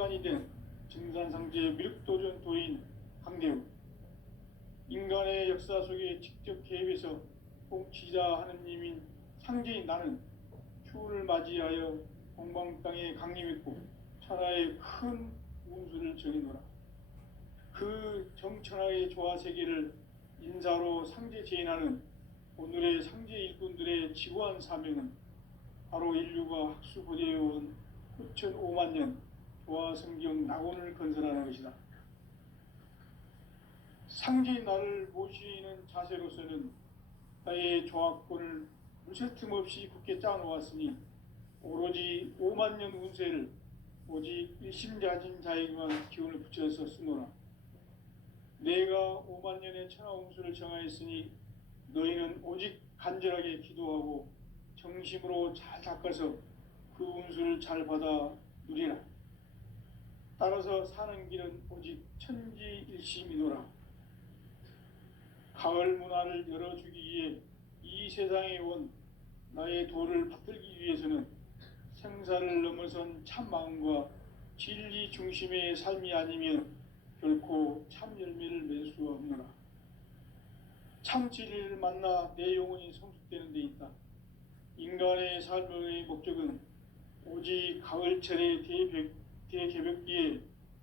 일간이 된 증산상제의 미륵도전 도인 강대우. 인간의 역사 속에 직접 개입해서 통치자 하느님인 상제인 나는 추운을 맞이하여 동방 땅에 강림했고 천하의 큰 운수를 정해노라. 그 정천하의 조화세계를 인사로 상제 제인하는 오늘의 상제 일꾼들의 지고한 사명은 바로 인류가 학수고대해온 9,500만 년 조화성경 낙원을 건설하는 것이다. 상제의 나를 모시는 자세로서는 나의 조화권을 무쇠틈 없이 굳게 짜놓았으니 오로지 5만 년 운세를 오직 일심자진 자에게만 기운을 붙여서 쓰노라. 내가 5만 년의 천하 운수를 정하였으니 너희는 오직 간절하게 기도하고 정심으로 잘 닦아서 그 운수를 잘 받아 누리라. 따라서 사는 길은 오직 천지일심이노라. 가을 문화를 열어주기 위해 이 세상에 온 나의 도를 받들기 위해서는 생사를 넘어선 참 마음과 진리 중심의 삶이 아니면 결코 참 열매를 맺을 수 없노라. 참 진리를 만나 내 영혼이 성숙되는 데 있다. 인간의 삶의 목적은 오직 가을철의 대개벽기에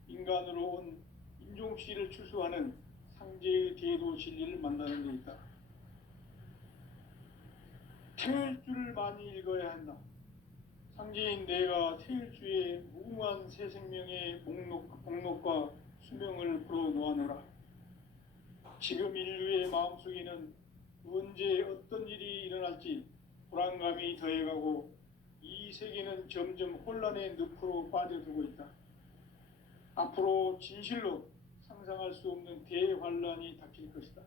인간으로 온 인종씨를 추수하는 상제의 대도 진리를 만나는 데 있다. 태일주를 많이 읽어야 한다. 상제인 내가 태일주의 무궁한 새 생명의 목록과 수명을 풀어놓아노라. 지금 인류의 마음속에는 언제 어떤 일이 일어날지 불안감이 더해가고 이 세계는 점점 혼란의 늪으로 빠져들고 있다. 앞으로 진실로 상상할 수 없는 대환란이 닥칠 것이다.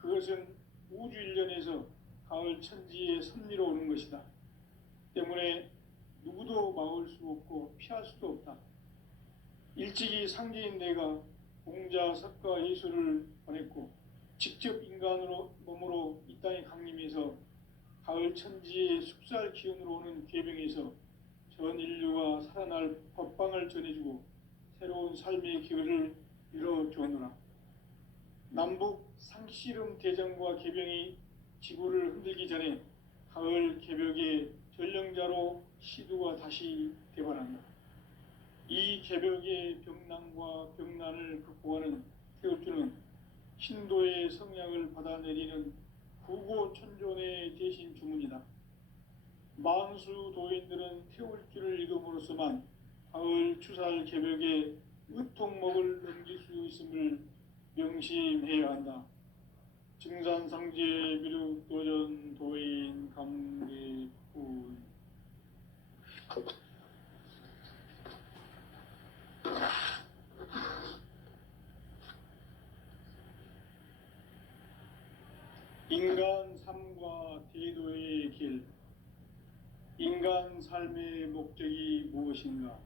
그것은 우주 일련에서 가을 천지의 섭리로 오는 것이다. 때문에 누구도 막을 수 없고 피할 수도 없다. 일찍이 상제인 내가 공자, 석가, 예수를 보냈고 직접 인간으로 몸으로 이 땅에 강림해서 가을 천지의 숙살 기운으로 오는 계병에서 전 인류가 살아날 법방을 전해주고 새로운 삶의 기회를 열어주었노라. 남북 상씨름 대전과 개병이 지구를 흔들기 전에 가을 개벽의 전령자로 시두가 다시 대발한다. 이 개벽의 병난과 병난을 극복하는 태울주는 신도의 성량을 받아내리는 구고천존의 대신 주문이다. 만수 도인들은 태울주를 읽음으로써만 가을 추살 개벽의 의통목을 넘길 수 있음을 명심해야 한다. 증산상제 미륵도전 도인 강대훈. 인간 삶과 대도의 길. 인간 삶의 목적이 무엇인가?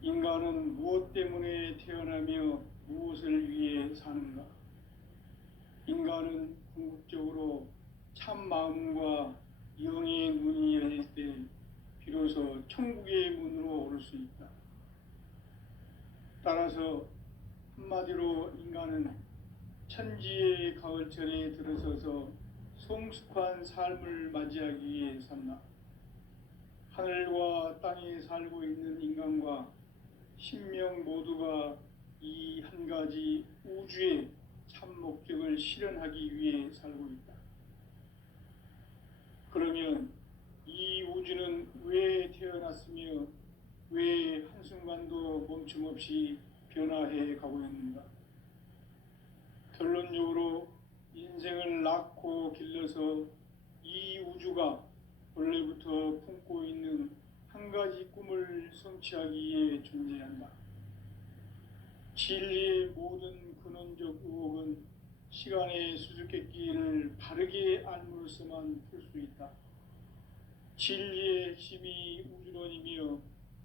인간은 무엇 때문에 태어나며 무엇을 위해 사는가? 인간은 궁극적으로 참 마음과 영의 문이 열릴 때 비로소 천국의 문으로 오를 수 있다. 따라서 한마디로 인간은 천지의 가을철에 들어서서 성숙한 삶을 맞이하기 위해 산다. 하늘과 땅에 살고 있는 인간과 신명 모두가 이 한 가지 우주의 참 목적을 실현하기 위해 살고 있다. 그러면 이 우주는 왜 태어났으며 왜 한순간도 멈춤 없이 변화해 가고 있는가? 결론적으로 인생을 낳고 길러서 이 우주가 원래부터 품고 있는 한 가지 꿈을 성취하기 위해 존재한다. 진리의 모든 근원적 의혹은 시간의 수수께끼를 바르게 알므로써만 풀 수 있다. 진리의 핵심이 우주론이며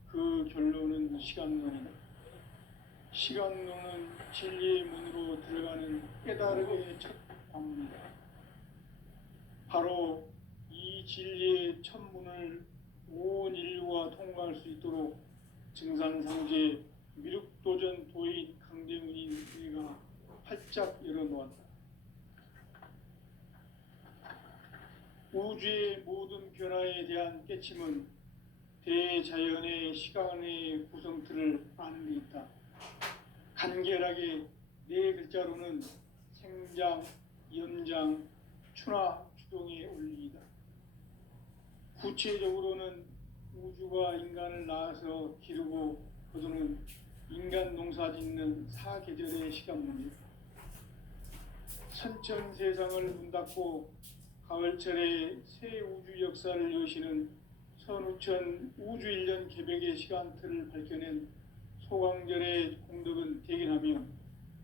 그 결론은 시간론이다. 시간론은 진리의 문으로 들어가는 깨달음의 첫 관문이다. 바로 이 진리의 첫 문을 온 인류가 통과할 수 있도록 증산상제 미륵도전 도인 강대문인 내가 활짝 열어놓았다. 우주의 모든 변화에 대한 깨침은 대자연의 시간의 구성틀을 아는 데 있다. 간결하게 네 글자로는 생장, 연장, 추나 추동의 원리이다. 구체적으로는 우주가 인간을 낳아서 기르고 거두는 인간 농사 짓는 사계절의 시간 문제. 선천 세상을 문 닫고 가을철에 새 우주 역사를 여시는 선우천 우주 1년 개벽의 시간틀을 밝혀낸 소강절의 공덕은 대견하며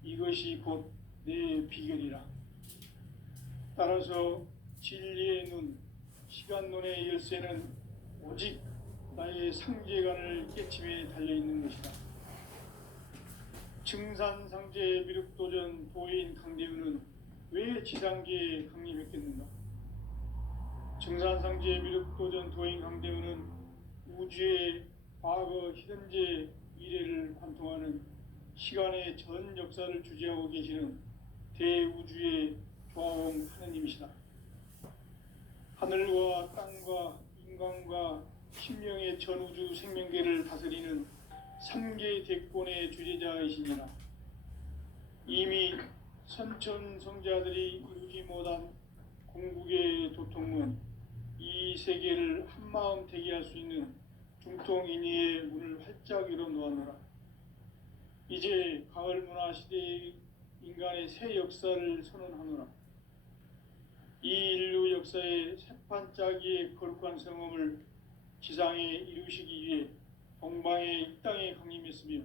이것이 곧 내 비결이라. 따라서 진리의 눈, 시간론의 열쇠는 오직 나의 상제관을 깨침에 달려있는 것이다. 증산상제 미륵도전 도인 강대우는 왜 지상계에 강림했겠는가? 증산상제 미륵도전 도인 강대우는 우주의 과거, 현재, 미래를 관통하는 시간의 전 역사를 주재하고 계시는 대우주의 조화원 하느님이시다. 하늘과 땅과 인간과 신명의 전우주 생명계를 다스리는 3개 대권의 주재자이시니라. 이미 선천성자들이 이루지 못한 궁극의 도통은 이 세계를 한마음 되게 할 수 있는 중통인의의 문을 활짝 열어놓았노라. 이제 가을 문화 시대의 인간의 새 역사를 선언하노라. 이 인류 역사의 새판짜기의 거룩한 성험을 지상에 이루시기 위해 동방의 이 땅에 강림했으며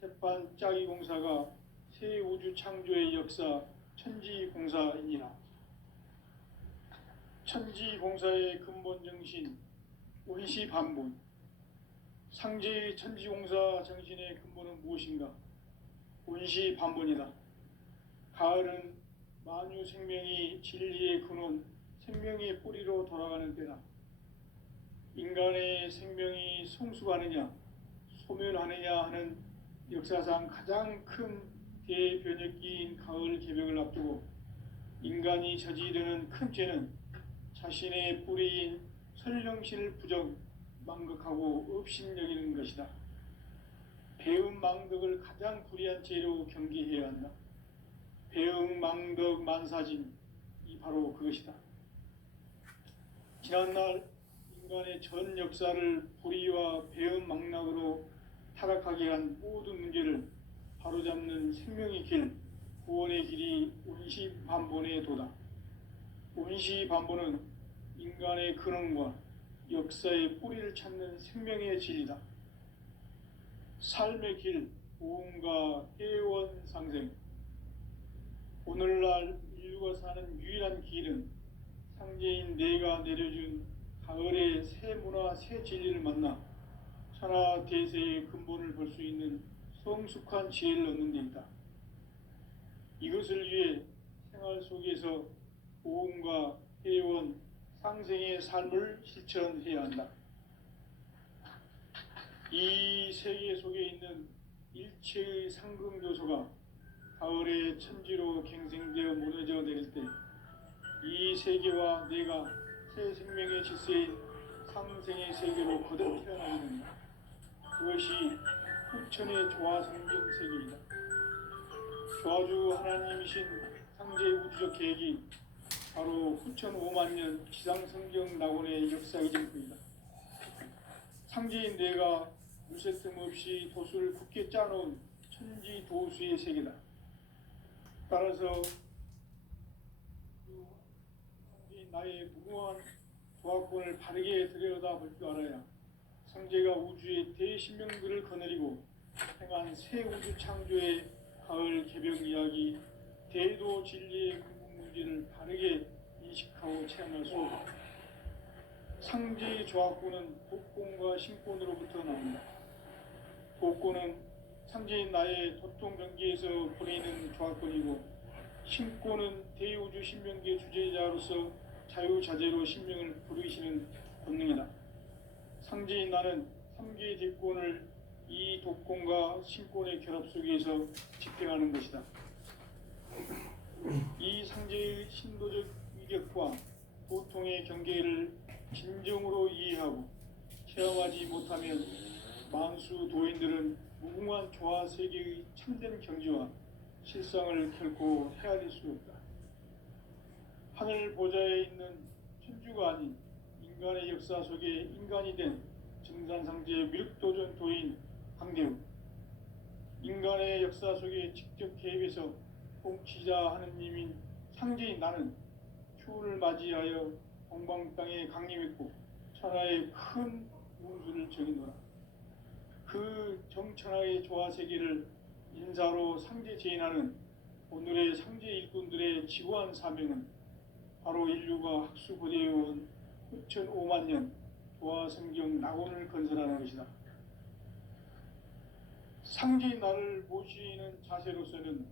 새판짜기 공사가 새 우주 창조의 역사 천지공사이니라. 천지공사의 근본 정신 원시반본. 상제의 천지공사 정신의 근본은 무엇인가? 원시반본이다. 가을은 만유 생명이 진리의 근원, 생명의 뿌리로 돌아가는 때다. 인간의 생명이 성숙하느냐, 소멸하느냐 하는 역사상 가장 큰 대변혁기인 가을 개벽을 앞두고 인간이 저지르는 큰 죄는 자신의 뿌리인 설령신을 부정, 망극하고 업신여기는 것이다. 배움 망덕을 가장 불의한 죄로 경계해야 한다. 배움 망덕 만사진이 바로 그것이다. 지난날 인간의 전 역사를 불의와 배움 망락으로 타락하게 한 모든 문제를 바로잡는 생명의 길, 구원의 길이 원시반본의 도다. 원시반본은 인간의 근원과 역사의 뿌리를 찾는 생명의 진리다. 삶의 길, 보험과 해원 상생. 오늘날 인류가 사는 유일한 길은 상제인 내가 내려준 가을의 새 문화, 새 진리를 만나 천하 대세의 근본을 볼 수 있는 성숙한 지혜를 얻는 데 있다. 이것을 위해 생활 속에서 보험과 해원, 상생의 삶을 실천해야 한다. 이 세계 속에 있는 일체의 상승조소가 가을의 천지로 갱생되어 무너져 내릴 때 이 세계와 내가 새 생명의 질서인 상생의 세계로 거듭 태어나게 된다. 그것이 후천의 조화성경 세계이다. 조화주 하나님이신 상제의 우주적 계획이 바로 후천 5만 년 지상성경 낙원의 역사의 증거이다. 상제인 내가 무쇠뜸 없이 도수를 굳게 짜놓은 천지 도수의 세계다. 따라서 나의 무궁한 조합권을 바르게 들여다볼 줄 알아야 상제가 우주의 대신명들을 거느리고 행한 새 우주 창조의 가을 개벽 이야기, 대도 진리의 근본 문제를 바르게 인식하고 체험할 수 없다. 상제의 조합권은 복권과 신권으로부터 나온다. 복권은 상제인 나의 도통경계에서 보내는 조합권이고, 신권은 대우주 신명계 주제자로서 자유자재로 신명을 부르시는 권능이다. 상제인 나는 3개의 대권을 육공과 신권의 결합 속에서 집행하는 것이다. 이 상제의 신도적 위력과 도통의 경계를 진정으로 이해하고 체험하지 못하면 만수 도인들은 무궁한 조화 세계의 참된 경지와 실상을 결코 헤아릴 수 없다. 하늘 보좌에 있는 천주가 아닌 인간의 역사 속에 인간이 된 증산상제 미륵도전 도인 강대우, 인간의 역사 속에 직접 개입해서 통치자 하느님인 상제인 나는 추운을 맞이하여 동방 땅에 강림했고 천하의 큰 운수를 정의노라. 그 정천하의 조화 세계를 인사로 상제 제인하는 오늘의 상제 일꾼들의 지고한 사명은 바로 인류가 학수고대해온 9,500만 년 조화 성경 낙원을 건설하는 것이다. 상제인 나를 모시는 자세로서는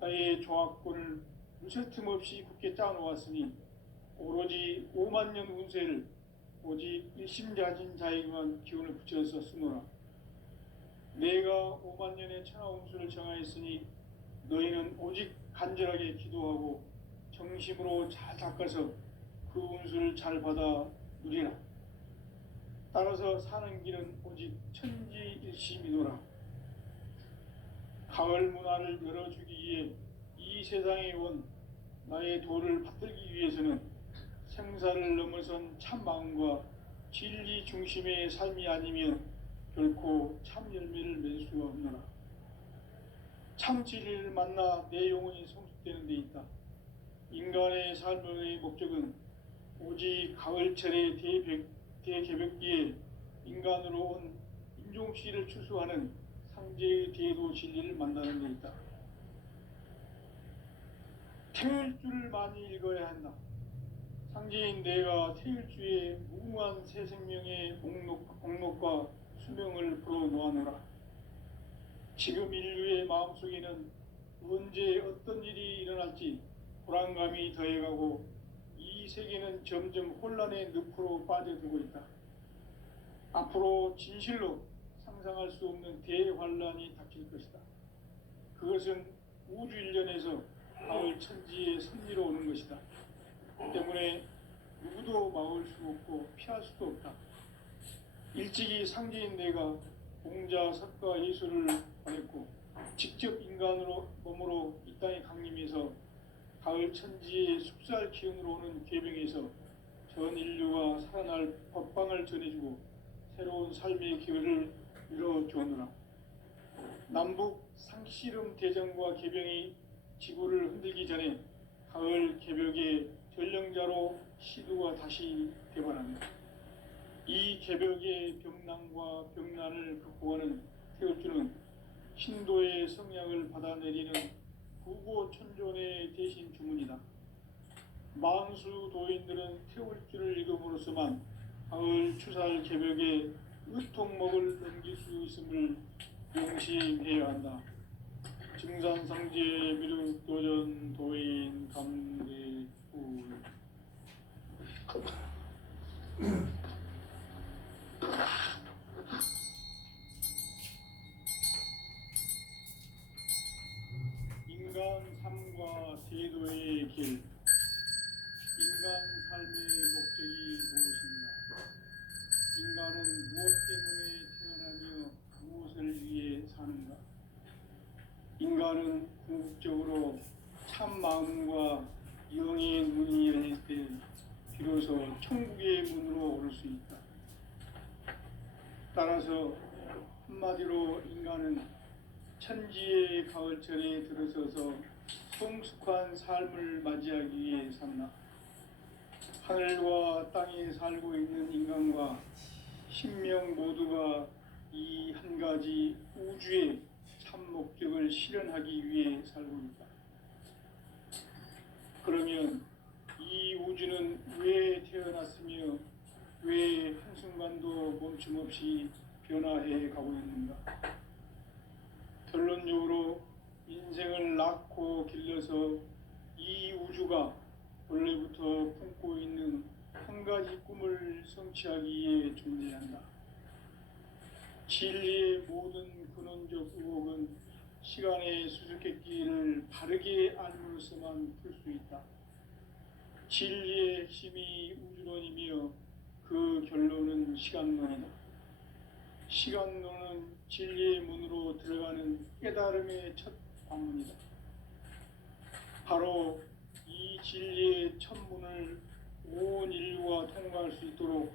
나의 조합권을 무쇠 틈 없이 굳게 짜놓았으니 오로지 5만 년 운세를 오직 일심자진 자에게만 기운을 붙여서 쓰노라. 내가 5만 년의 천하 운수를 정하였으니 너희는 오직 간절하게 기도하고 정심으로 잘 닦아서 그 운수를 잘 받아 누리라. 따라서 사는 길은 오직 천지일심이노라. 가을 문화를 열어주기 위해 이 세상에 온 나의 도를 받들기 위해서는 생사를 넘어선 참 마음과 진리 중심의 삶이 아니면 결코 참 열매를 맺을 수가 없노라. 참 진리를 만나 내 영혼이 성숙되는 데 있다. 인간의 삶의 목적은 오직 가을철의 대개벽기에 인간으로 온 인종씨를 추수하는 상제의 대도 진리를 만나는 데 있다. 태일주를 많이 읽어야 한다. 상제인 내가 태일주의 무궁한 새 생명의 목록과 수명을 풀어놓아노라. 지금 인류의 마음속에는 언제 어떤 일이 일어날지 불안감이 더해가고 이 세계는 점점 혼란의 늪으로 빠져들고 있다. 앞으로 진실로 상상할 수 없는 대환란이 닥칠 것이다. 그것은 우주 일련에서 가을 천지의 섭리로 오는 것이다. 때문에 누구도 막을 수 없고 피할 수도 없다. 일찍이 상제인 내가 공자, 석가, 예수를 보냈고 직접 인간으로 몸으로 이 땅에 강림해서 가을 천지의 숙살 기운으로 오는 계병에서 전 인류가 살아날 법방을 전해주고 새로운 삶의 기회를 이뤄주었노라. 남북 상씨름 대전과 계병이 지구를 흔들기 전에 가을 개벽의 전령자로 시두가 다시 되발합니다. 이 개벽의 병난과 병난을 극복하는 태울주는 신도의 성약을 받아내리는 구고천존의 대신 주문이다. 만수 도인들은 태울주를 읽음으로써만 가을 추살 개벽의 의통목을 넘길 수 있음을 명심해야 한다. 증산상제 미륵도전 도인 감대울. 인간 삶과 제도의 길. 인간 삶의 목적이 무엇인가? 인간은 무엇 때문에 태어나며 무엇을 위해 사는가? 인간은 궁극적으로 참 마음과 영의 문이 열릴 때 비로소 천국의 문으로 오를 수 있다. 따라서 한마디로 인간은 천지의 가을철에 들어서서 성숙한 삶을 맞이하기 위해 산다. 하늘과 땅에 살고 있는 인간과 신명 모두가 이 한 가지 우주의 참 목적을 실현하기 위해 살고 있다. 그러면 이 우주는 왜 태어났으며 왜 한순간도 멈춤없이 변화해 가고 있는가? 결론적으로 인생을 낳고 길러서 이 우주가 원래부터 품고 있는 한 가지 꿈을 성취하기 위해 존재한다. 진리의 모든 근원적 의혹은 시간의 수수께끼를 바르게 알므로서만 풀 수 있다. 진리의 핵심이 우주론이며 그 결론은 시간론이다. 시간론은 진리의 문으로 들어가는 깨달음의 첫 관문이다. 바로 이 진리의 첫 문을 온 인류가 통과할 수 있도록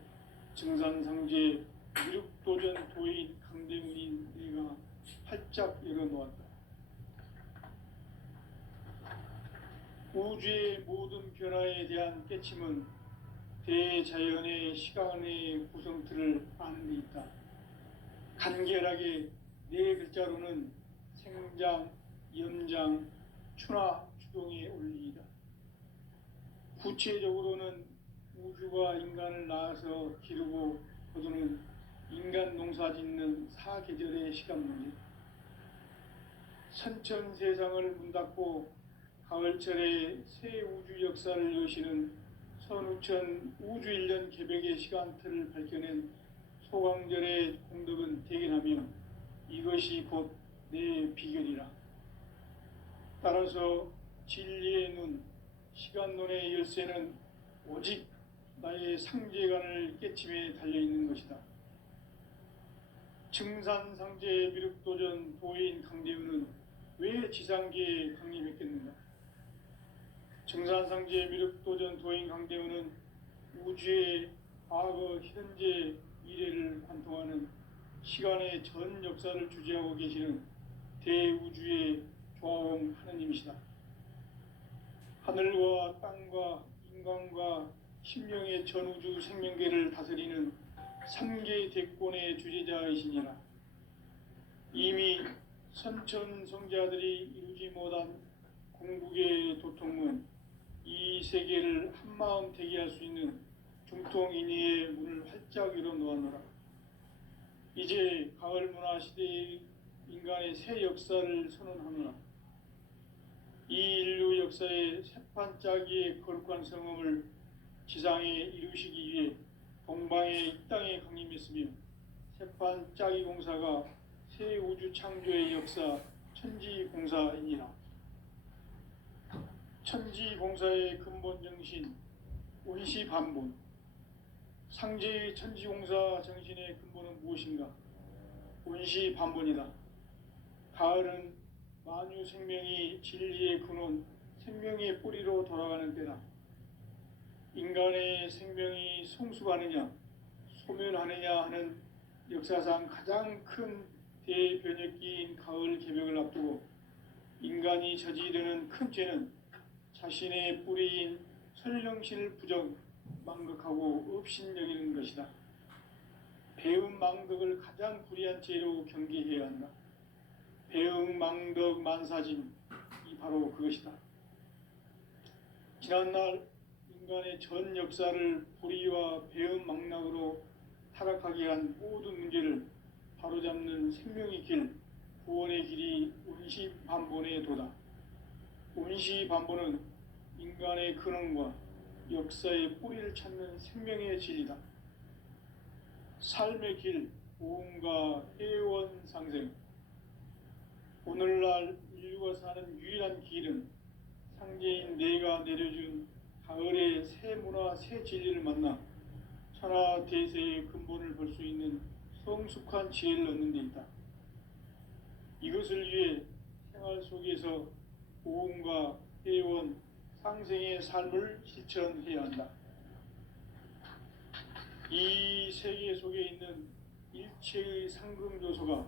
증산상제 미륵도전 도인 강대문인 내가 활짝 열어놓았다. 우주의 모든 변화에 대한 깨침은 대자연의 시간의 구성틀을 아는 데 있다. 간결하게 네 글자로는 생장, 염장, 추나 추동의 원리이다. 구체적으로는 우주가 인간을 낳아서 기르고 거두는 인간 농사 짓는 사계절의 시간 문제, 선천 세상을 문 닫고 가을철에 새 우주 역사를 여시는 선우천 우주 1년 개백의 시간틀을 밝혀낸 소강절의 공덕은 대견하며 이것이 곧 내 비결이라. 따라서 진리의 눈, 시간론의 열쇠는 오직 나의 상제관을 깨침에 달려있는 것이다. 증산상제 미륵도전 도인 강대우는 왜 지상계에 강림했겠는가? 증산상제 미륵도전 도인 강대우는 우주의 과거, 현재, 미래를 관통하는 시간의 전 역사를 주재하고 계시는 대우주의 조화홍 하느님이시다. 하늘과 땅과 인간과 신명의 전우주 생명계를 다스리는 삼계 대권의 주재자이시니라. 이미 선천 성자들이 이루지 못한 궁극의 도통문, 이 세계를 한마음 되게 할 수 있는 중통인의의 문을 활짝 열어놓았노라. 이제 가을 문화 시대의 인간의 새 역사를 선언하노라. 이 인류 역사의 새판짜기의 거룩한 성음을 지상에 이루시기 위해 동방의 이 땅에 강림했으며 새판짜기 공사가 새 우주 창조의 역사 천지공사이니라. 천지공사의 근본 정신 원시반본, 상제의 천지공사 정신의 근본은 무엇인가? 원시반본이다. 가을은 만유 생명이 진리의 근원, 생명의 뿌리로 돌아가는 때다. 인간의 생명이 성숙하느냐, 소멸하느냐 하는 역사상 가장 큰 대변혁기인 가을 개벽을 앞두고 인간이 저지르는 큰 죄는 자신의 뿌리인 설령신을 부정, 망극하고 업신여기는 것이다. 배음 망덕을 가장 불의한 죄로 경계해야 한다. 배음 망덕 만사진, 이 바로 그것이다. 지난날 인간의 전 역사를 불의와 배음 망락으로 타락하게 한 모든 문제를 바로잡는 생명의 길, 구원의 길이 원시반본의 도다. 원시반본은 인간의 근원과 역사의 뿌리를 찾는 생명의 진리다. 삶의 길, 보험과 회원 상생. 오늘날 인류가 사는 유일한 길은 상제인 내가 내려준 가을의 새 문화, 새 진리를 만나 천하 대세의 근본을 볼 수 있는 성숙한 지혜를 얻는 데 있다. 이것을 위해 생활 속에서 보험과 회원, 상생의 삶을 실천해야 한다. 이 세계 속에 있는 일체의 상금조소가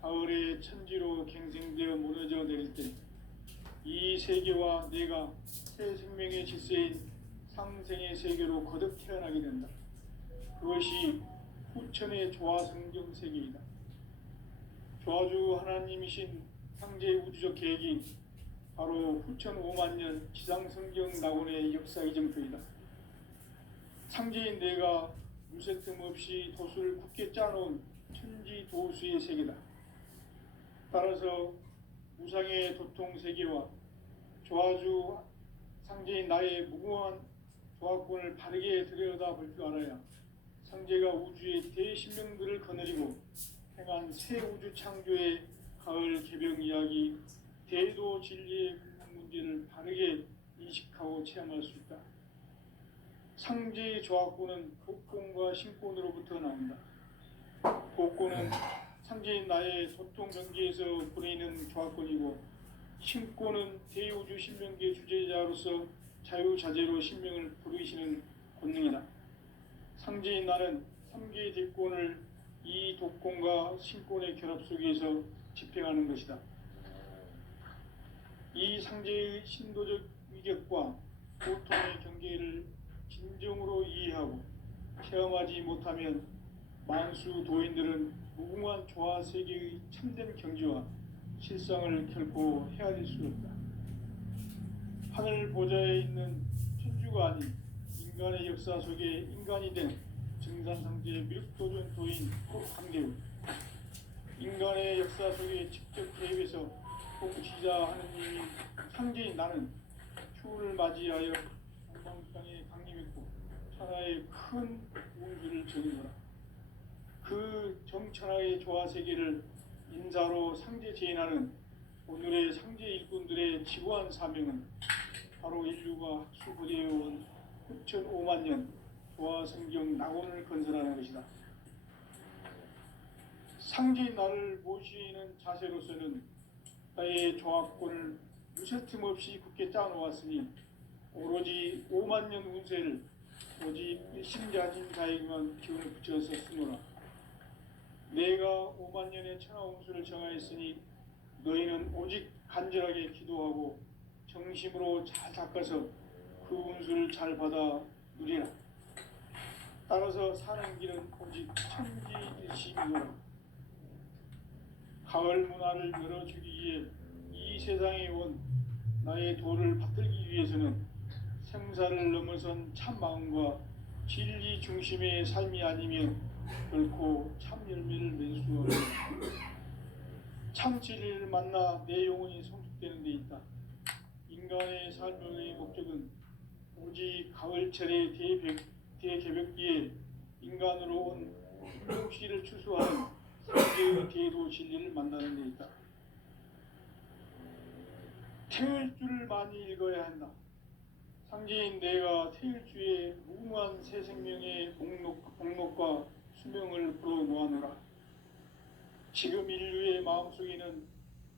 가을의 천지로 갱생되어 무너져 내릴 때 이 세계와 내가 새 생명의 질서인 상생의 세계로 거듭 태어나게 된다. 그것이 후천의 조화성경 세계이다. 조화주 하나님이신 상제 우주적 계획이 바로 후천 5만년 지상성경 낙원의 역사의 정표이다. 상제인 내가 무쇠 틈 없이 도수를 굳게 짜놓은 천지 도수의 세계다. 따라서 무상의 도통 세계와 조화주 상제인 나의 무궁한 조화권을 바르게 들여다볼 줄 알아야 상제가 우주의 대신명들을 거느리고 행한 새 우주 창조의 가을 개병 이야기, 대도 진리의 근본 문제를 바르게 인식하고 체험할 수 있다. 상제의 조합구는 복권과 신권으로부터 나온다. 복권은 상제인 나의 소통 경계에서 보내는 조합권이고, 신권은 대우주 신명계 주제자로서 자유자재로 신명을 부르시는 권능이다. 상제인 나는 3개의 대권을 이 독권과 신권의 결합 속에서 집행하는 것이다. 이 상제의 신도적 위격과 고통의 경계를 진정으로 이해하고 체험하지 못하면 만수 도인들은 무궁한 조화 세계의 참된 경지와 실상을 결코 헤아릴 수 없다. 하늘 보좌에 있는 천주가 아닌 인간의 역사 속에 인간이 된 증산상제 미륵도전 도인 한계우, 인간의 역사 속에 직접 개입해서 통치자 하느님인 상제인 나는 추운을 맞이하여 동방 땅에 강림했고 천하의 큰 운수를 전해노라. 그 정천하의 조화세계를 인사로 상제 제인하는 오늘의 상제 일꾼들의 지구한 사명은 바로 인류가 학수고대해온 9,500만 년 조화성경 낙원을 건설하는 것이다. 상제인 나를 모시는 자세로서는 나의 조합권을 무쇠틈 없이 굳게 짜놓았으니 오로지 5만 년 운세를 오직 일심자진 자에게만 기운을 붙여서 쓰노라. 내가 5만 년의 천하 운수를 정하였으니 너희는 오직 간절하게 기도하고 정심으로 잘 닦아서 그 운수를 잘 받아 누리라. 따라서 사는 길은 오직 천지일심이노라. 가을 문화를 열어주기 위해 이 세상에 온 나의 도를 받들기 위해서는 생사를 넘어선 참 마음과 진리 중심의 삶이 아니면 결코 참 열매를 맺을 수 없다. 참 진리를 만나 내 영혼이 성숙되는 데 있다. 인간의 삶의 목적은 오직 가을철의 대개벽기에 인간으로 온 인동시를 추수하는 세계의 대도 진리를 만나는 데 있다. 태일주를 많이 읽어야 한다. 상제인 내가 태일주의 무궁한 새 생명의 목록과 수명을 불어놓아노라. 지금 인류의 마음속에는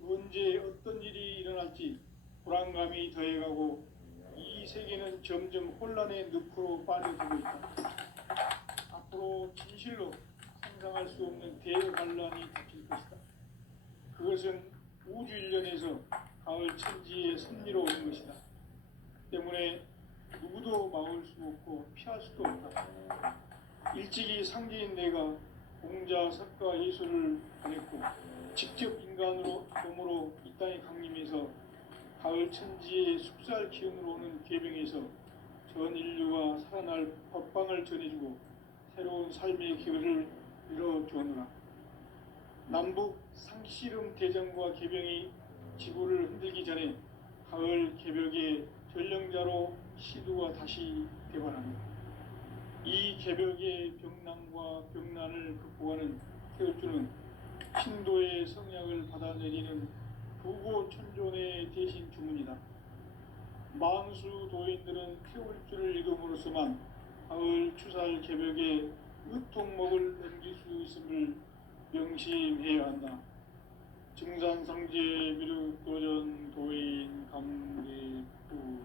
언제 어떤 일이 일어날지 불안감이 더해가고 이 세계는 점점 혼란의 늪으로 빠져들고 있다. 앞으로 진실로 상상할 수 없는 대환란이 닥칠 것이다. 그것은 우주 일련에서 가을 천지의 섭리로 오는 것이다. 때문에 누구도 막을 수 없고 피할 수도 없다. 일찍이 상제인 내가 공자, 석가, 예수를 보냈고 직접 인간으로 몸으로 이 땅에 강림해서 가을 천지의 숙살 기운으로 오는 계병에서 전 인류가 살아날 법방을 전해주고 새로운 삶의 기회를 열어주었노라. 남북 상씨름 대전과 계병이 지구를 흔들기 전에 가을 개벽의 전령자로 시두가 다시 대발합니다. 이 개벽의 병난과 병난을 극복하는 태울주는 신도의 성약을 받아내리는 부고천존의 대신 주문이다. 만수 도인들은 태울주를 읽음으로써만 가을 추살 개벽의 의통목을 넘길 수 있음을 명심해야 한다. 증산상제 미륵도전 도인 감대부.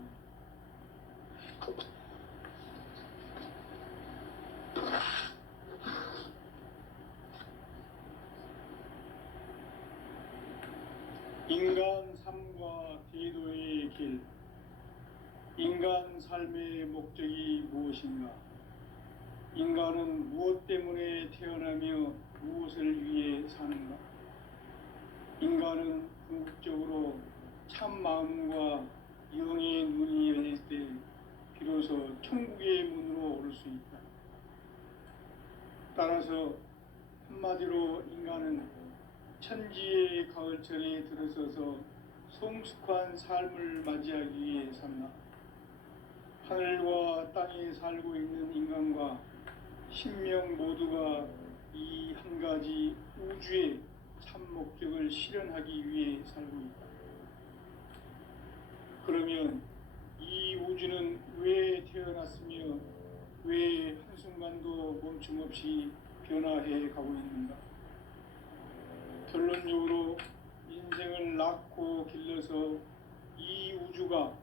인간 삶과 대도의 길. 인간 삶의 목적이 무엇인가? 인간은 무엇 때문에 태어나며 무엇을 위해 사는가? 인간은 궁극적으로 참 마음과 영의 눈이 열릴 때 비로소 천국의 문으로 오를 수 있다. 따라서 한마디로 인간은 천지의 가을철에 들어서서 성숙한 삶을 맞이하기 위해 산다. 하늘과 땅에 살고 있는 인간과 신명 모두가 이 한 가지 우주의 참 목적을 실현하기 위해 살고 있다. 그러면 이 우주는 왜 태어났으며 왜 한순간도 멈춤 없이 변화해 가고 있는가? 결론적으로 인생을 낳고 길러서 이 우주가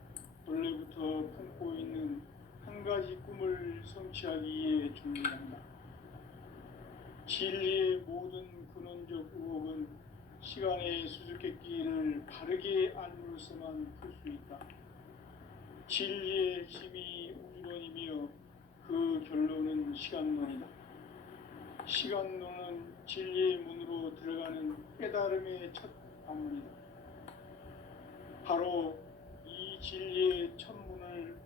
원래부터 품고 있는 한 가지 꿈을 성취하기 위해 준비한다. 진리의 모든 근원적 의혹은 시간의 수수께끼를 바르게 알므로서만 풀 수 있다. 진리의 핵심이 우주론이며 그 결론은 시간론이다. 시간론은 진리의 문으로 들어가는 깨달음의 첫 방문이다. 바로 이 진리의 첫 문을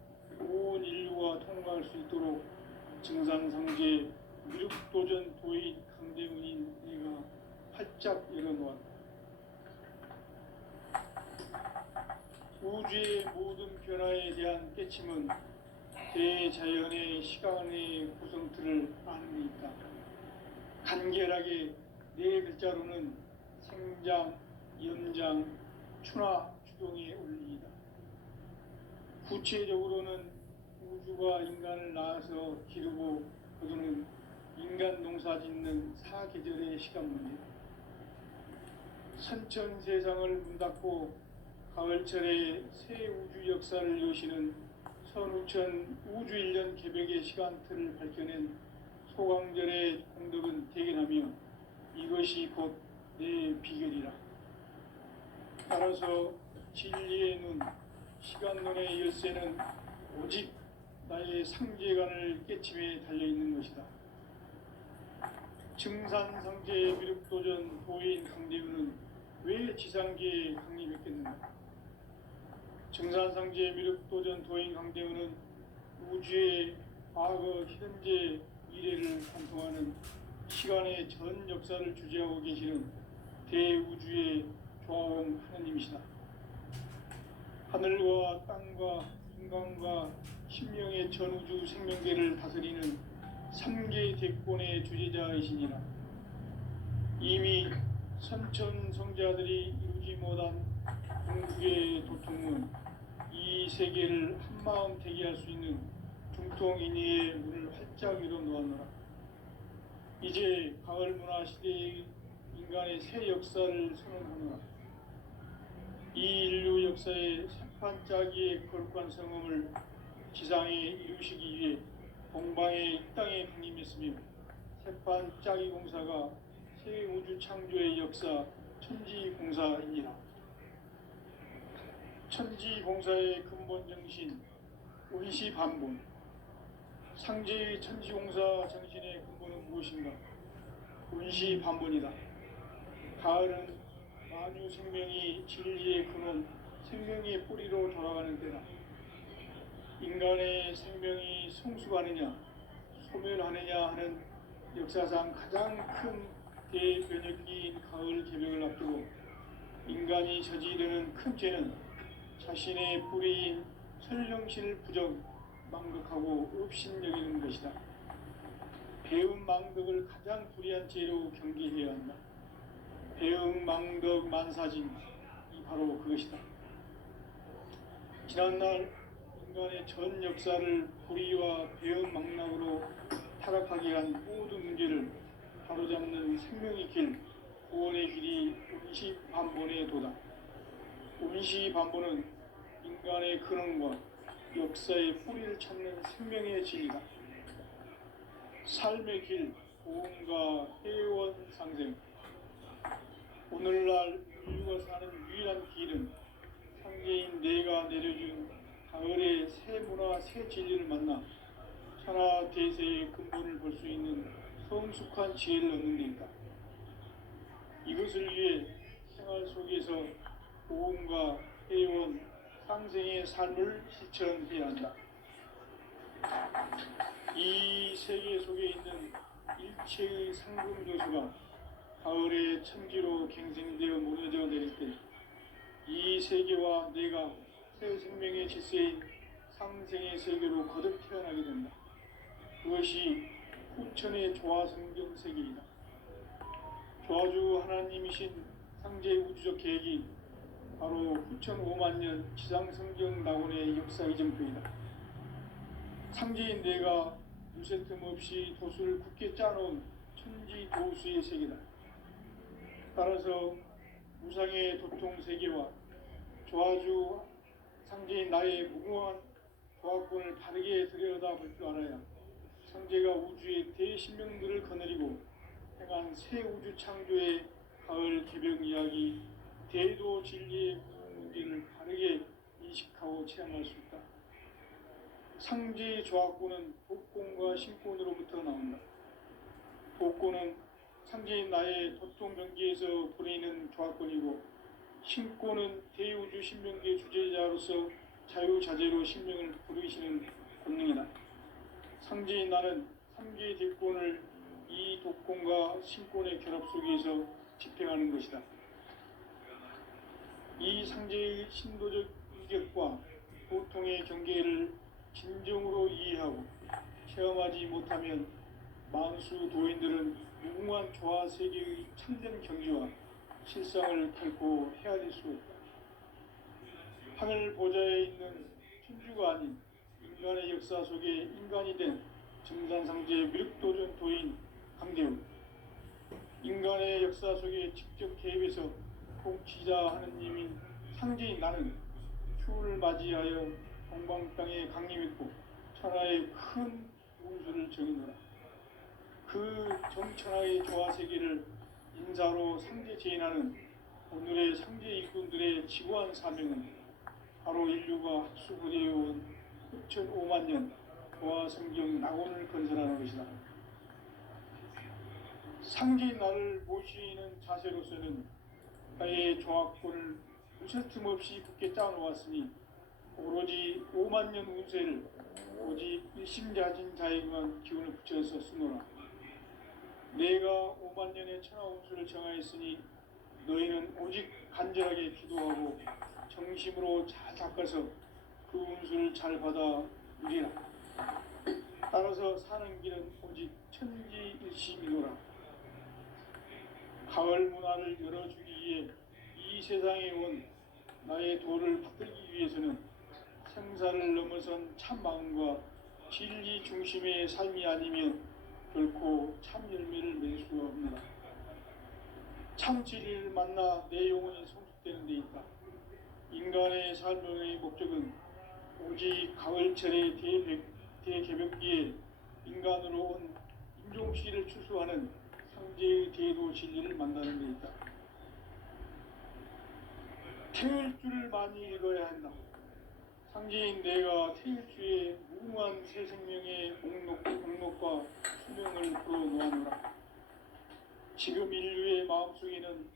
온 인류가 통과할 수 있도록 증산상제 미륵도전 도인 강대문인 내가 활짝 열어놓았다. 우주의 모든 변화에 대한 깨침은 대자연의 시간의 구성틀을 아는 데 있다. 간결하게 네 글자로는 생장, 연장, 추나 추동의 원리이다. 구체적으로는 우주가 인간을 낳아서 기르고 거두는 인간 농사 짓는 사계절의 시간 문제다. 선천 세상을 문 닫고 가을철에 새 우주 역사를 여시는 선우천 우주일년 개벽의 시간틀을 밝혀낸 소강절의 공덕은 대견하며 이것이 곧 내 비결이라. 따라서 진리의 눈, 시간론의 열쇠는 오직 나의 상제관을 깨침에 달려있는 것이다. 증산상제 미륵도전 도인 강대우는 왜 지상계에 강림했겠는가? 증산상제 미륵도전 도인 강대우는 우주의 과거, 현재, 미래를 관통하는 시간의 전 역사를 주재하고 계시는 대우주의 조화원 하나님이시다. 하늘과 땅과 인간과 신명의 전우주 생명계를 다스리는 3개 대권의 주제자이시니라. 이미 선천 성자들이 이루지 못한 공국의 도통은 이 세계를 한마음 대기할 수 있는 중통인의의 문을 활짝 열어놓았노라. 이제 가을 문화 시대의 인간의 새 역사를 선언하노라. 이 인류 역사의 새판짜기의 거룩한 성음을 지상에 이루시기 위해 동방의 이 땅에 강림했으며 새판짜기 공사가 새 우주 창조의 역사 천지공사이니라. 천지공사의 근본 정신 운시반본. 상제의 천지공사 정신의 근본은 무엇인가? 운시반본이다. 가을은 만유 생명이 진리의 근원, 생명의 뿌리로 돌아가는 때다. 인간의 생명이 성숙하느냐, 소멸하느냐 하는 역사상 가장 큰 대변혁기인 가을 개벽을 앞두고 인간이 저지르는 큰 죄는 자신의 뿌리인 설령신을 부정, 망덕하고 업신여기는 것이다. 배움 망덕을 가장 불의한 죄로 경계해야 한다. 배움 망덕 만사진, 이 바로 그것이다. 지난날 인간의 전 역사를 불의와 배움 망락으로 타락하게 한 모든 문제를 바로잡는 생명의 길, 구원의 길이 운시반본의 도다. 운시반본은 인간의 근원과 역사의 뿌리를 찾는 생명의 진리다. 삶의 길, 보험과 회원 상생. 오늘날 인류가 사는 유일한 길은 상제인 내가 내려준 가을의 새 문화, 새 진리를 만나 천하 대세의 근본을 볼 수 있는 성숙한 지혜를 얻는 데 있다. 이것을 위해 생활 속에서 보험과 회원, 상생의 삶을 실천해야 한다. 이 세계 속에 있는 일체의 상금조수가 가을의 천지로 갱생되어 무너져 내릴 때 이 세계와 내가 새 생명의 질서인 상생의 세계로 거듭 태어나게 된다. 그것이 후천의 조화성경 세계이다. 조아주 하나님이신 상제 우주적 계획이 바로 후천 5만 년 지상성경 낙원의 역사 이정표이다. 상제인 내가 무쇠 틈 없이 도수를 굳게 짜놓은 천지 도수의 세계다. 따라서 무상의 도통 세계와 조아주 상제인 나의 무궁한 조합권을 바르게 들여다볼 줄 알아야 상제가 우주의 대신명들을 거느리고 행한 새 우주 창조의 가을 개벽 이야기, 대도 진리의 문제를 바르게 인식하고 체험할 수 있다. 상제의 조합권은 복권과 신권으로부터 나온다. 복권은 상제인 나의 도통 경계에서 보내는 조합권이고, 신권은 대우주 신명계 주제자로서 자유자재로 신명을 부르시는 권능이다. 상제인 나는 3개의 대권을 이 독권과 신권의 결합 속에서 집행하는 것이다. 이 상제의 신도적 인격과 보통의 경계를 진정으로 이해하고 체험하지 못하면 만수 도인들은 무궁한 조화 세계의 참된 경지와 실상을 결코 헤아릴 수 없다. 하늘 보좌에 있는 천주가 아닌 인간의 역사 속에 인간이 된 증산상제의 미륵도전 도인 강대우, 인간의 역사 속에 직접 개입해서 통치자 하느님인 상제인 나는 추후를 맞이하여 동방 땅에 강림했고 천하의 큰 운수를 정의노라. 그 정천하의 조화 세계를 인사로 상제 제인하는 오늘의 상제 일꾼들의 지구한 사명은 바로 인류가 학수부대해온 후천 5만 년 조화 성경 낙원을 건설하는 것이다. 상제인 나를 모시는 자세로서는 나의 조합권을 무쇠 틈 없이 굳게 짜놓았으니 오로지 5만 년 운세를 오직 일심자진 자에게만 기운을 붙여서 쓰노라. 내가 5만 년의 천하 운수를 정하였으니 너희는 오직 간절하게 기도하고 정심으로 잘 닦아서 그 운수를 잘 받아 누리라. 따라서 사는 길은 오직 천지일심이노라. 가을 문화를 열어주기 위해 이 세상에 온 나의 도를 받들기 위해서는 생사를 넘어선 참 마음과 진리 중심의 삶이 아니면 결코 참 열매를 맺을 수가 없느라. 참 진리를 만나 내 영혼이 성숙되는 데 있다. 인간의 삶의 목적은 오직 가을철의 대개벽기에 인간으로 온 인종씨를 추수하는 상제의 대도 진리를 만나는 데 있다. 태일 줄을 많이 읽어야 한다. 상제인 내가 태일주의 무궁한 새 생명의 목록과 수명을 풀어놓아노라. 지금 인류의 마음속에는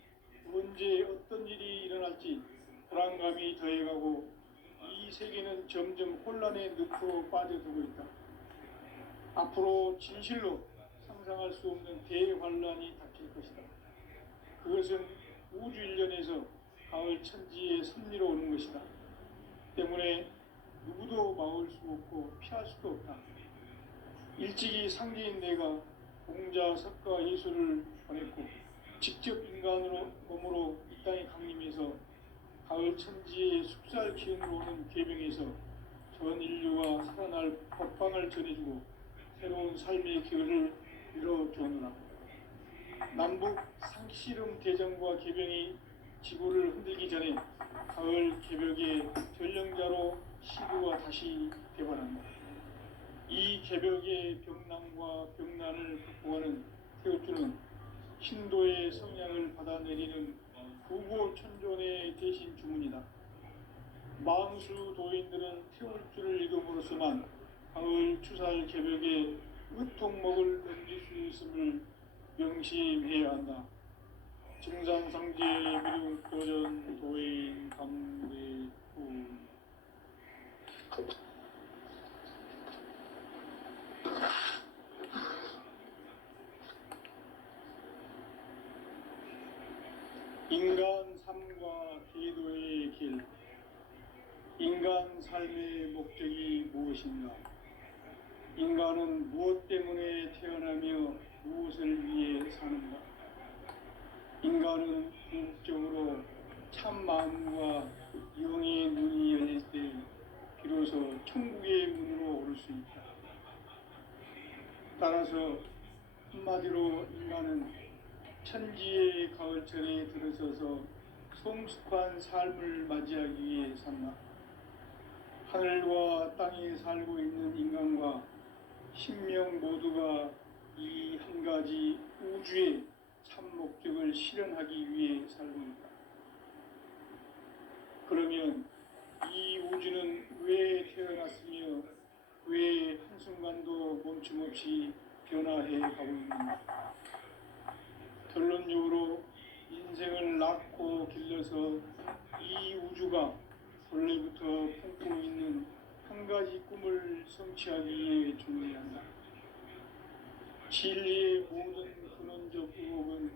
언제 어떤 일이 일어날지 불안감이 더해가고 이 세계는 점점 혼란의 늪으로 빠져들고 있다. 앞으로 진실로 상상할 수 없는 대환란이 닥칠 것이다. 그것은 우주 일련에서 가을 천지의 섭리로 오는 것이다. 때문에 누구도 막을 수 없고 피할 수도 없다. 일찍이 상제인 내가 공자, 석가, 예수를 보냈고 직접 인간으로 몸으로 이 땅에 강림해서 가을 천지의 숙살 기운으로 오는 계명에서 전 인류가 살아날 법방을 전해주고 새로운 삶의 기회를 이뤄주느라. 남북 상씨름 대전과 계병이 지구를 흔들기 전에 가을 개벽의 전령자로 시구가 다시 개발한다. 이 개벽의 병난과 병난을 극복하는 태우주는 신도의 성향을 받아내리는 부고천존의 대신 주문이다. 만수 도인들은 태울주를 읽음으로써만 가을 추살 개벽의 의통목을 넘길 수 있음을 명심해야 한다. 증산상제의 미륵도전 도인 강대훈. 인간 삶과 기도의 길. 인간 삶의 목적이 무엇인가? 인간은 무엇 때문에 태어나며 무엇을 위해 사는가? 인간은 궁극적으로 참 마음과 영의 눈이 열릴 때 비로소 천국의 문으로 오를 수 있다. 따라서 한마디로 인간은 천지의 가을철에 들어서서 성숙한 삶을 맞이하기 위해 산다. 하늘과 땅에 살고 있는 인간과 신명 모두가 이 한 가지 우주의 참 목적을 실현하기 위해 살고 있다. 그러면 이 우주는 왜 태어났으며 왜 한순간도 멈춤없이 변화해 가고 있는가? 결론적으로 인생을 낳고 길러서 이 우주가 원래부터 품고 있는 한 가지 꿈을 성취하기 위해 존재한다. 진리의 모든 근원적 의혹은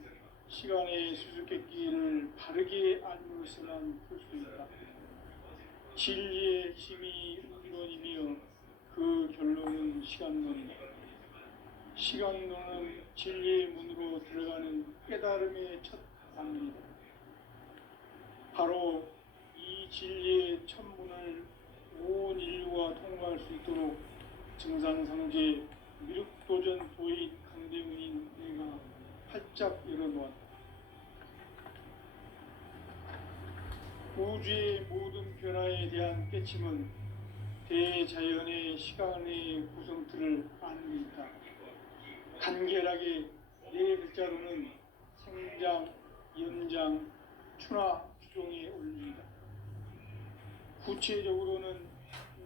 시간의 수수께끼를 바르게 알므로서만 풀 수 있다. 진리의 힘이 우주론이며 그 결론은 시간론이다. 시간론은 진리의 문으로 들어가는 깨달음의 첫 단문이다. 바로 이 진리의 첫 문을 온 인류가 통과할 수 있도록 증산상제 미륵도전 도인 강대문인 내가 활짝 열어놓았다. 우주의 모든 변화에 대한 깨침은 대자연의 시간의 구성틀을 아는 데 있다. 간결하게 네 글자로는 생장, 연장, 추나 추종의 원리이다. 구체적으로는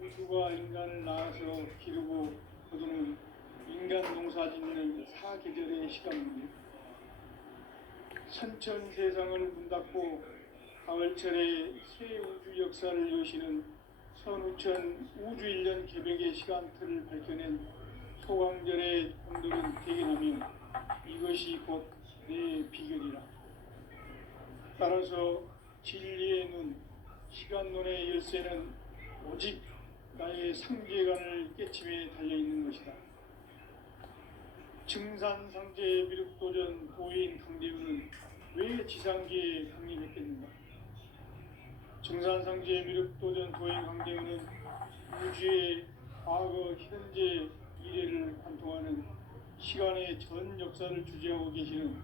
우주가 인간을 낳아서 기르고 거두는 인간 농사 짓는 사계절의 시간입니다. 선천 세상을 문 닫고 가을철에 새 우주 역사를 여시는 선우천 우주 1년 개벽의 시간틀을 밝혀낸 소강절의 공들은 대견하며 이것이 곧 내 비결이라. 따라서 진리의 눈, 시간론의 열쇠는 오직 나의 상계관을 깨침에 달려있는 것이다. 증산상제 미륵도전 도인 강대우는 왜 지상계에 강림했겠는가? 증산상제 미륵도전 도인 강대우는 우주의 과거, 현재, 미래를 관통하는 시간의 전 역사를 주재하고 계시는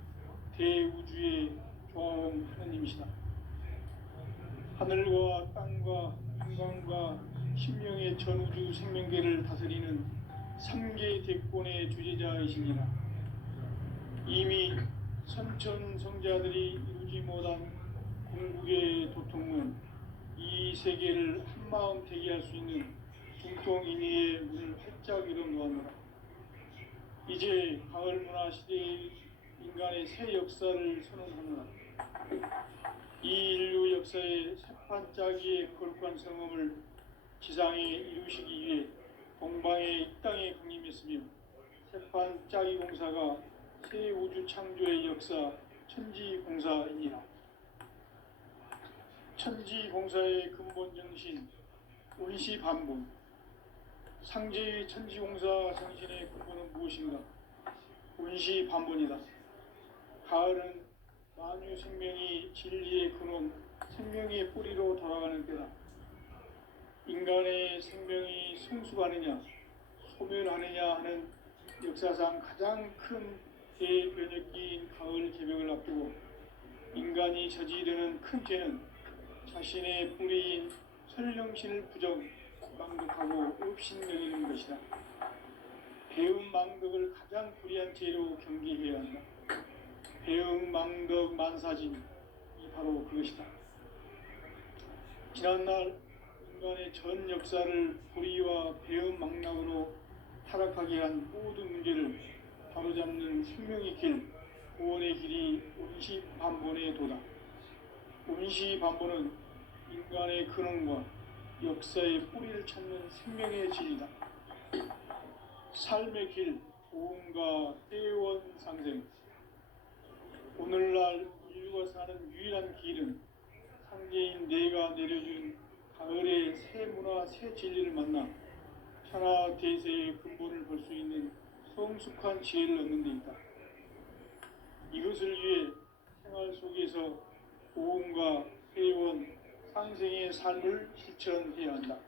대우주의 조화원 하나님이시다. 하늘과 땅과 인간과 신명의 전우주 생명계를 다스리는 3개 대권의 주제자이시니라. 이미 선천 성자들이 이루지 못한 궁극의 도통은 이 세계를 한마음 대기할 수 있는 중통인의의 문을 활짝 열어놓았노라. 이제 가을 문화 시대의 인간의 새 역사를 선언하노라. 이 인류 역사의 새판짜기의 거룩한 성음을 지상에 이루시기 위해 동방의 이 땅에 강림했으며 새판짜기 공사가 새 우주 창조의 역사 천지공사이니라. 천지공사의 근본 정신 운시반본. 상제의 천지공사 정신의 근본은 무엇인가? 운시반본이다. 가을은 만유 생명이 진리의 근원, 생명의 뿌리로 돌아가는 때다. 인간의 생명이 성숙하느냐, 소멸하느냐 하는 역사상 가장 큰 대변혁기인 가을 개벽을 앞두고 인간이 저지르는 큰 죄는 자신의 뿌리인 설령신을 부정, 망덕하고 업신여기는 것이다. 배움 망덕을 가장 불의한 죄로 경계해야 한다. 배움 망덕 만사진이 바로 그것이다. 지난날 인간의 전 역사를 불의와 배움 망락으로 타락하게 한 모든 문제를 바로잡는 생명의 길, 구원의 길이 운시반본의 도다. 운시반본은 인간의 근원과 역사의 뿌리를 찾는 생명의 진리다. 삶의 길, 고음과 대원상생. 오늘날 인류가 사는 유일한 길은 상제인 내가 내려준 가을의 새 문화, 새 진리를 만나 천하 대세의 근본을 볼 수 있는 성숙한 지혜를 얻는 데 있다. 이것을 위해 생활 속에서 보험과 회원, 상생의 삶을 실천해야 한다.